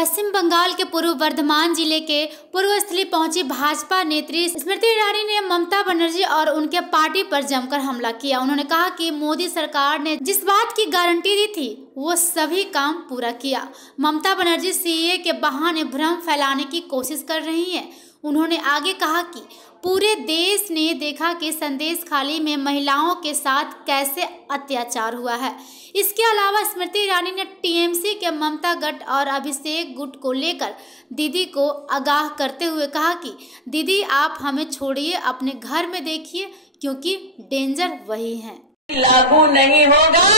पश्चिम बंगाल के पूर्व वर्धमान जिले के पूर्वस्थली पहुंची भाजपा नेत्री स्मृति ईरानी ने ममता बनर्जी और उनके पार्टी पर जमकर हमला किया। उन्होंने कहा कि मोदी सरकार ने जिस बात की गारंटी दी थी वो सभी काम पूरा किया। ममता बनर्जी सीएए के बहाने भ्रम फैलाने की कोशिश कर रही हैं। उन्होंने आगे कहा कि पूरे देश ने देखा कि संदेश खाली में महिलाओं के साथ कैसे अत्याचार हुआ है। इसके अलावा स्मृति ईरानी ने टीएमसी के ममता गट और अभिषेक गुट को लेकर दीदी को आगाह करते हुए कहा कि दीदी आप हमें छोड़िए, अपने घर में देखिए, क्योंकि डेंजर वही है। लागू नहीं होगा।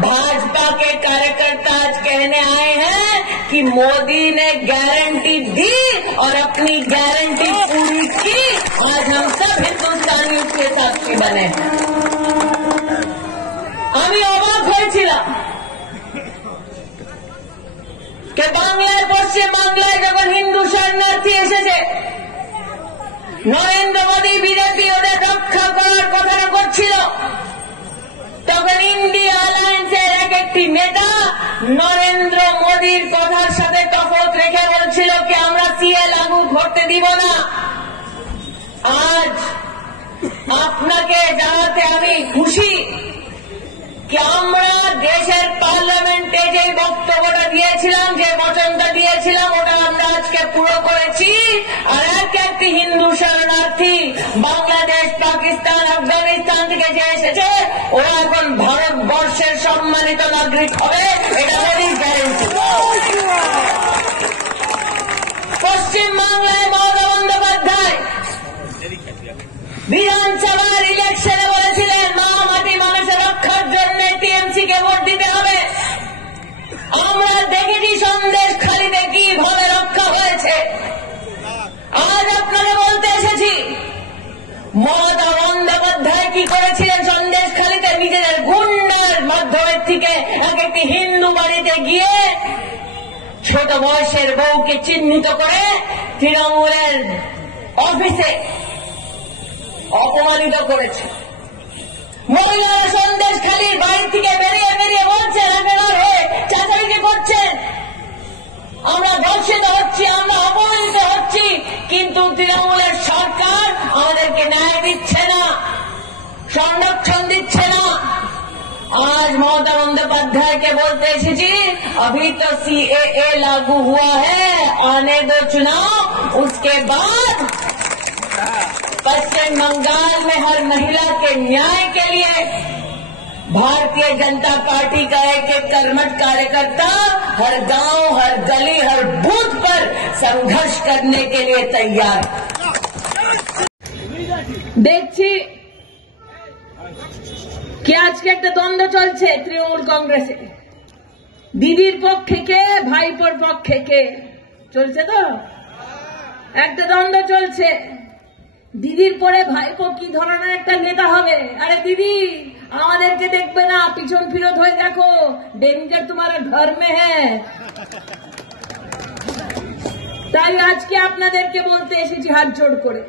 भाजपा के कार्यकर्ता आज कहने आए हैं कि मोदी ने गारंटी दी और अपनी गारंटी पूरी की। आज हम सब हिंदुस्तानी उसके साक्षी बने। আমি অবাক হয়েছিলাম যে বাংলায় পশ্চিম বাংলায় যখন হিন্দু শরণার্থী এসেছে নরেন্দ্র মোদী বিজেপি ওদের রক্ষা করার কথা করছিল, তখন ইন্ডিয়া অ্যালায়েন্সের এক একটি নেতা নরেন্দ্র মোদীর কথার সাথে তফাৎ রেখে বলছিল কি আমরা সিএ লাগু করতে দিব না। আজ আপনাকে জানাতে আমি খুশি कि আমরা দেশের পার্লামেন্টে যে বক্তব্যটা দিয়েছিলাম, যে বচনটা দিয়েছিলাম, ওটা আমরা আজকে পুরো করেছি। আর একটি হিন্দু শরণার্থী বাংলাদেশ, পাকিস্তান, আফগানিস্তান থেকে যে এসেছে ওরা এখন ভারতবর্ষের সম্মানিত নাগরিক হবে, এটা আমাদের গ্যারেন্টি। পশ্চিম বাংলায় মমতা বন্দ্যোপাধ্যায় বিধানসভার ইলেকশনে বলেছিলেন মা মাটি মানুষের রক্ষার জন্য টিএমসি কে ভোট দিতে হবে। আমরা দেখেছি সন্দেশখালিতে কিভাবে রক্ষা হয়েছে। আজ আপনাকে বলতে এসেছি মমতা বন্দ্যোপাধ্যায় কি করেছিলেন সন্দেশখালিতে, নিজেদের গুন্ডার মাধ্যমের থেকে এক একটি হিন্দু বাড়িতে গিয়ে ছোট বয়সের বউকে চিহ্নিত করে তৃণমূলের অফিসে অপমানিত করেছে। মহিলারা সন্দেশখালির বাড়ি থেকে বেরিয়ে বেরিয়ে বলছেন আপনারা হয়ে চাচাইকে করছেন, আমরা ধর্ষিত হচ্ছি, আমরা অপমানিত হচ্ছি, কিন্তু তৃণমূলের সরকার আমাদেরকে ন্যায় দিচ্ছে না, সংরক্ষণ দিচ্ছে না। आज ममता बंदोपाध्याय के बोलते एसेছি अभी तो सीएए लागू हुआ है, आने दो चुनाव, उसके बाद पश्चिम बंगाल में हर महिला के न्याय के लिए भारतीय जनता पार्टी का एक एक कर्मठ कार्यकर्ता हर गांव, हर गली, हर बूथ पर संघर्ष करने के लिए तैयार। দেখছি কি আজকে একটা দ্বন্দ্ব চলছে তৃণমূল কংগ্রেসে, দিদির পক্ষে কে, ভাইপোর পক্ষে কে, চলছে তো একটা দ্বন্দ্ব চলছে। দিদির পরে ভাইপো কি ধরনের একটা নেতা হবে? আরে দিদি আমাদেরকে দেখবে না, পিছন ফিরত হয়ে দেখো, ডেঞ্জার তোমারা ঘর মে হ্যাঁ। তাই আজকে আপনাদেরকে বলতে এসেছি হাত জোড় করে,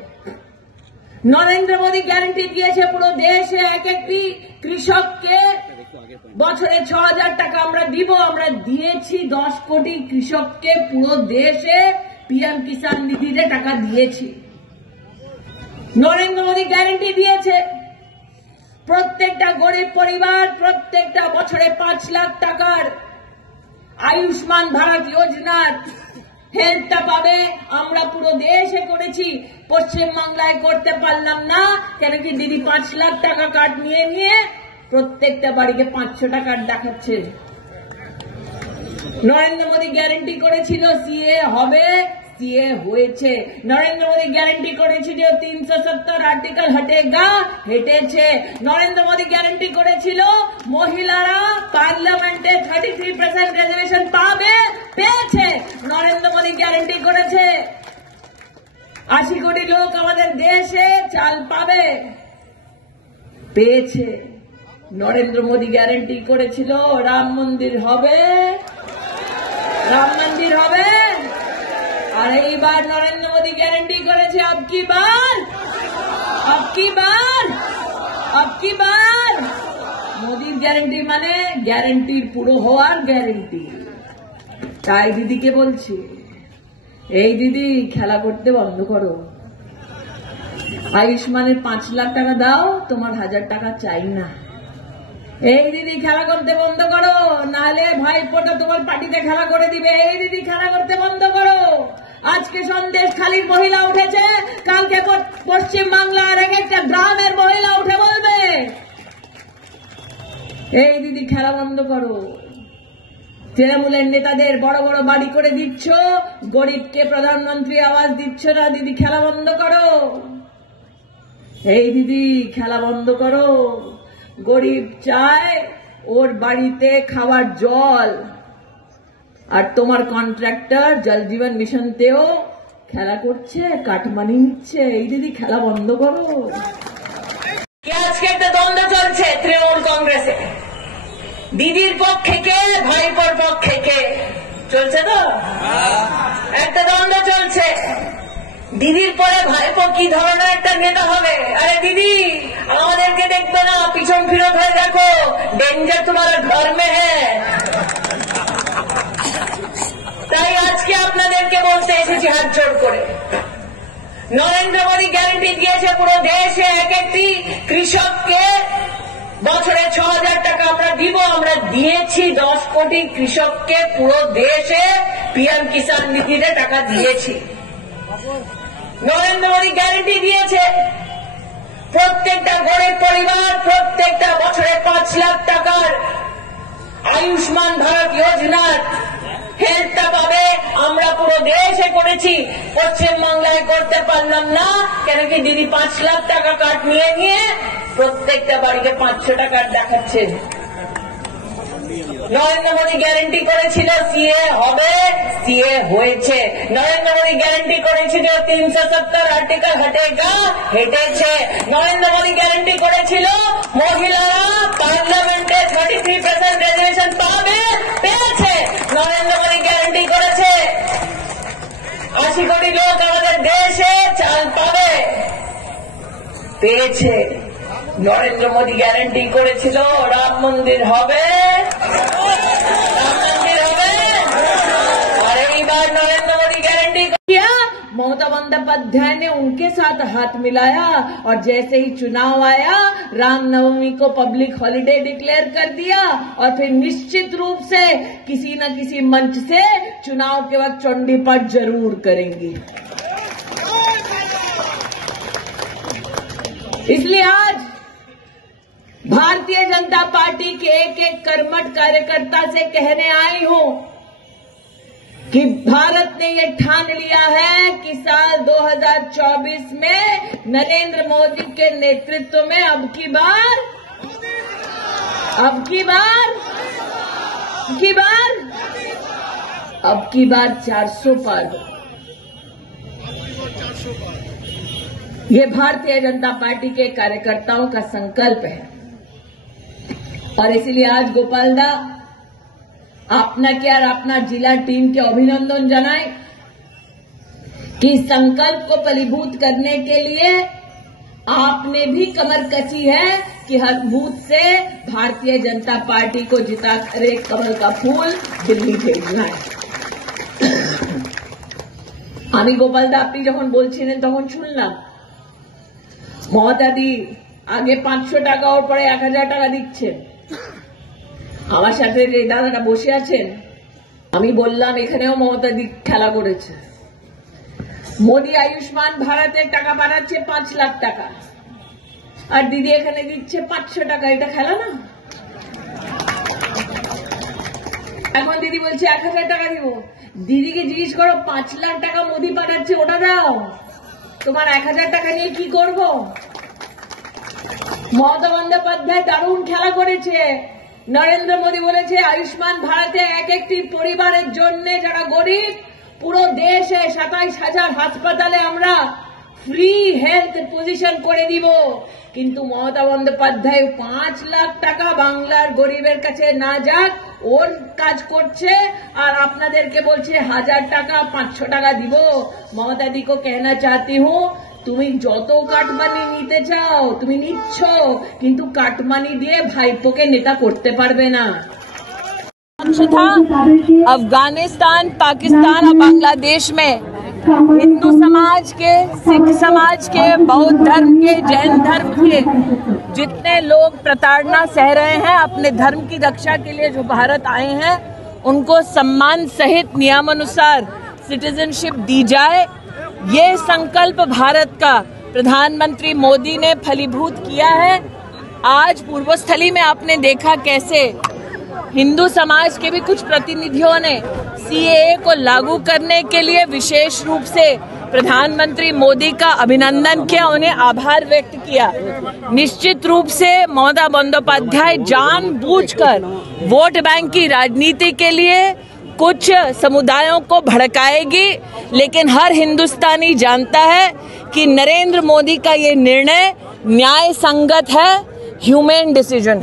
নরেন্দ্র মোদী গ্যারান্টি দিয়েছে পুরো দেশে এক একটি কৃষককে বছরে ৬,০০০ টাকা আমরা দিব। আমরা দিয়েছি ১০ কোটি কৃষককে পুরো দেশে পিএম কিষাণ নিধিতে টাকা দিয়েছি। নরেন্দ্র মোদী গ্যারান্টি দিয়েছে প্রত্যেকটা গরিব পরিবার প্রত্যেকটা বছরে ৫ লাখ টাকার আয়ুষ্মান ভারত যোজনার হেল্পটা পাবে। আমরা পুরো দেশে করেছি, পশ্চিম বাংলায় করতে পারলাম না কেন কি দিদি ৫ লাখ টাকা কার্ড নিয়ে নিয়ে প্রত্যেকটা বাড়িতে ৫০০ টাকার দেখাচ্ছে। নরেন্দ্র মোদী গ্যারান্টি করেছিল সিএ হবে, সিএ হয়েছে। নরেন্দ্র মোদী গ্যারান্টি করেছিল ৩৭০ আর্টিকেল হটেগা, হেটেছে। নরেন্দ্র মোদী গ্যারান্টি করেছিল মহিলারা পার্লামেন্টে 33% রিজার্ভেশন পাবে, পেয়েছে। নরেন্দ্র মোদী গ্যারান্টি করেছে ৮০ কোটি লোক আমাদের দেশে চাল পাবে, পেয়েছে। নরেন্দ্র মোদী গ্যারান্টি করেছিল রাম মন্দির হবে, রাম মন্দির হবে। আর এইবার নরেন্দ্র মোদী গ্যারান্টি করেছে আবকি বার, আবকি বার, আবকি বার। মোদীর গ্যারান্টি মানে গ্যারান্টির পুরো হওয়ার গ্যারান্টি। তাই দিদিকে বলছি, এই দিদি খেলা করতে বন্ধ করো। আয়ুষ্মানের 5 লাখ টাকা দাও, তোমার 1000 টাকা চাই না। এই দিদি খেলা করতে বন্ধ করো, নাহলে ভাইপোটা তোমার পার্টিতে খেলা করে দিবে। এই দিদি খেলা করতে বন্ধ করো। আজকে সন্দেশখালীর মহিলা উঠেছে, কালকে পশ্চিম বাংলার এক একটা গ্রামের মহিলা উঠে বলবে এই দিদি খেলা বন্ধ করো। তৃণমূলের নেতাদের বড় বড় বাড়ি করে দিচ্ছ, গরিবকে প্রধানমন্ত্রী আওয়াজ দিচ্ছ না। দিদি খেলা বন্ধ করো। এই দিদি খেলা বন্ধ করো। গরিব চায় ওর বাড়িতে খাওয়ার জল, আর তোমার কন্ট্রাক্টর জল জীবন মিশনতেও খেলা করছে, কাটমানি নিচ্ছে। এই দিদি খেলা বন্ধ করো। আজকে একটা দ্বন্দ্ব চলছে তৃণমূল কংগ্রেসে, দিদির পক্ষে কে, ভাইপোর পক্ষে কে, চলছে তো একটা দ্বন্দ্ব চলছে। দিদির পরে ভাইপো কি ধরনের একটা নেতা হবে? আরে দিদি আমাদেরকে দেখবে না, পিছন ফিরত হয়ে দেখো, ডেঞ্জার তোমার ঘর মে হ্যায়। তাই আজকে আপনাদেরকে বলতে এসেছি হাত জোড় করে, নরেন্দ্র মোদী গ্যারান্টি দিয়েছে পুরো দেশে এক একটি কৃষককে বছরে 6000 টাকা আমরা দিব। আমরা দিয়েছি 10 কোটি কৃষককে পুরো দেশে পিএম কিষাণ নিধিতে টাকা দিয়েছি। নরেন্দ্র মোদী গ্যারান্টি দিয়েছে প্রত্যেকটা গরিব পরিবার প্রত্যেকটা বছরে 5 লাখ টাকার আয়ুষ্মান ভারত যোজনার হেলথটা পাবে। আমরা পুরো দেশে করেছি, পশ্চিমবাংলায় করতে পারলাম না কেন কি দিদি 5 লাখ টাকা কার্ড নিয়ে নিয়ে প্রত্যেকটা বাড়িতে 500 টাকা দেখাচ্ছে। নরেন্দ্র মোদী গ্যারান্টি করেছিল সিএ হবে, সিএ হয়েছে। নরেন্দ্র মোদী গ্যারান্টি করেছিল 370 আর্টিকেল হটেগা, হেটেছে। নরেন্দ্র মোদী গ্যারান্টি করেছিল মহিলারা পার্লামেন্টে 33% রিজার্ভেশন পাবে, পেয়েছে। নরেন্দ্র মোদী গ্যারান্টি করেছে 80 কোটি লোক আমাদের দেশে চাল পাবে, পেয়েছে। নরেন্দ্র মোদী গ্যারান্টি করেছিল রাম মন্দির হবে, और एक बार नरेंद्र मोदी गारंटी किया। ममता बंदोपाध्याय ने उनके साथ हाथ मिलाया और जैसे ही चुनाव आया रामनवमी को पब्लिक हॉलिडे डिक्लेयर कर दिया और फिर निश्चित रूप से किसी न किसी मंच से चुनाव के वक्त चंडी पाठ जरूर करेंगी। इसलिए आज भारतीय जनता पार्टी के एक एक कर्मठ कार्यकर्ता से कहने आई हूं कि भारत ने ये ठान लिया है कि साल 2024 में नरेंद्र मोदी के नेतृत्व में अब की बार 400 पार हो। ये भारतीय जनता पार्टी के कार्यकर्ताओं का संकल्प है और इसलिए आज गोपाल दा আপনাকে আর আপনার जिला टीम के अभिनंदन जनाए कि संकल्प को फलीभूत करने के लिए आपने भी कमर कसी है कि हर बूथ से भारतीय जनता पार्टी को जिता कर एक कमल का फूल दिल्ली भेजना है। আমি গোপাল দা আপনি যখন বলছিলেন তখন শুনলাম মমতা দি আগে 500 টাকা ওর পরে 1000 টাকা দিচ্ছেন। আমার সাথে যে দাদাটা বসে আছেন আমি বললাম এখানেও মমতা দি খেলা করেছে। মোদি আয়ুষ্মান ভারতের টাকা বাড়াচ্ছে 5 লাখ টাকা আর দিদি এখানে দিচ্ছে 500 টাকা, এটা খেলা না? এখন দিদি বলছে 1000 টাকা দিব। দিদিকে জিজ্ঞেস করো 5 লাখ টাকা মোদি পাঠাচ্ছে ওটা দাও, তোমার 1000 টাকা নিয়ে কি করব? মমতা বন্দ্যোপাধ্যায় দারুণ খেলা করেছে। নরেন্দ্র মোদী বলেছে আয়ুষ্মান ভারতে এক একটি পরিবারের জন্য যারা গরিব পুরো দেশে 27,000 হাসপাতালে আমরা ফ্রি হেলথ পজিশন করে দিব। কিন্তু মমতা বন্দ্যোপাধ্যায় 5 লাখ টাকা বাংলার গরিবের কাছে না যাক ওর কাজ করছে আর আপনাদেরকে বলছে 1000 টাকা 500 টাকা দিব। মমতা दी को कहना चाहती हूँ তুমি যত কাটমানি নিতে চাও তুমি নিচ্ছ, কিন্তু কাটমানি দিয়ে ভাইপোকে নেতা করতে পারবে না। लक्ष्य था अफगानिस्तान, पाकिस्तान और बांग्लादेश में हिंदू समाज के, सिख समाज के, बौद्ध धर्म के, जैन धर्म के जितने लोग प्रताड़ना सह रहे हैं अपने धर्म की रक्षा के लिए जो भारत आए हैं, उनको सम्मान सहित नियमानुसार सिटीजनशिप दी जाए। ये संकल्प भारत का प्रधानमंत्री मोदी ने फलीभूत किया है। आज पूर्वस्थली में आपने देखा कैसे हिंदू समाज के भी कुछ प्रतिनिधियों ने सीएए को लागू करने के लिए विशेष रूप से प्रधानमंत्री मोदी का अभिनंदन किया, उन्हें आभार व्यक्त किया। निश्चित रूप से ममता बंदोपाध्याय जानबूझकर वोट बैंक की राजनीति के लिए कुछ समुदायों को भड़काएगी, लेकिन हर हिंदुस्तानी जानता है कि नरेंद्र मोदी का ये निर्णय न्याय संगत है, ह्यूमन डिसीजन।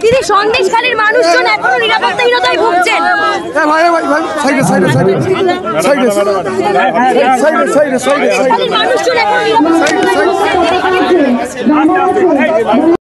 দিদি সন্দেশখালীর মানুষজন এখনো নিরাপত্তাহীনতায় ভুগছেন। মানুষজন এখনো নিরাপত্তাহীনতায় ভুগছেন।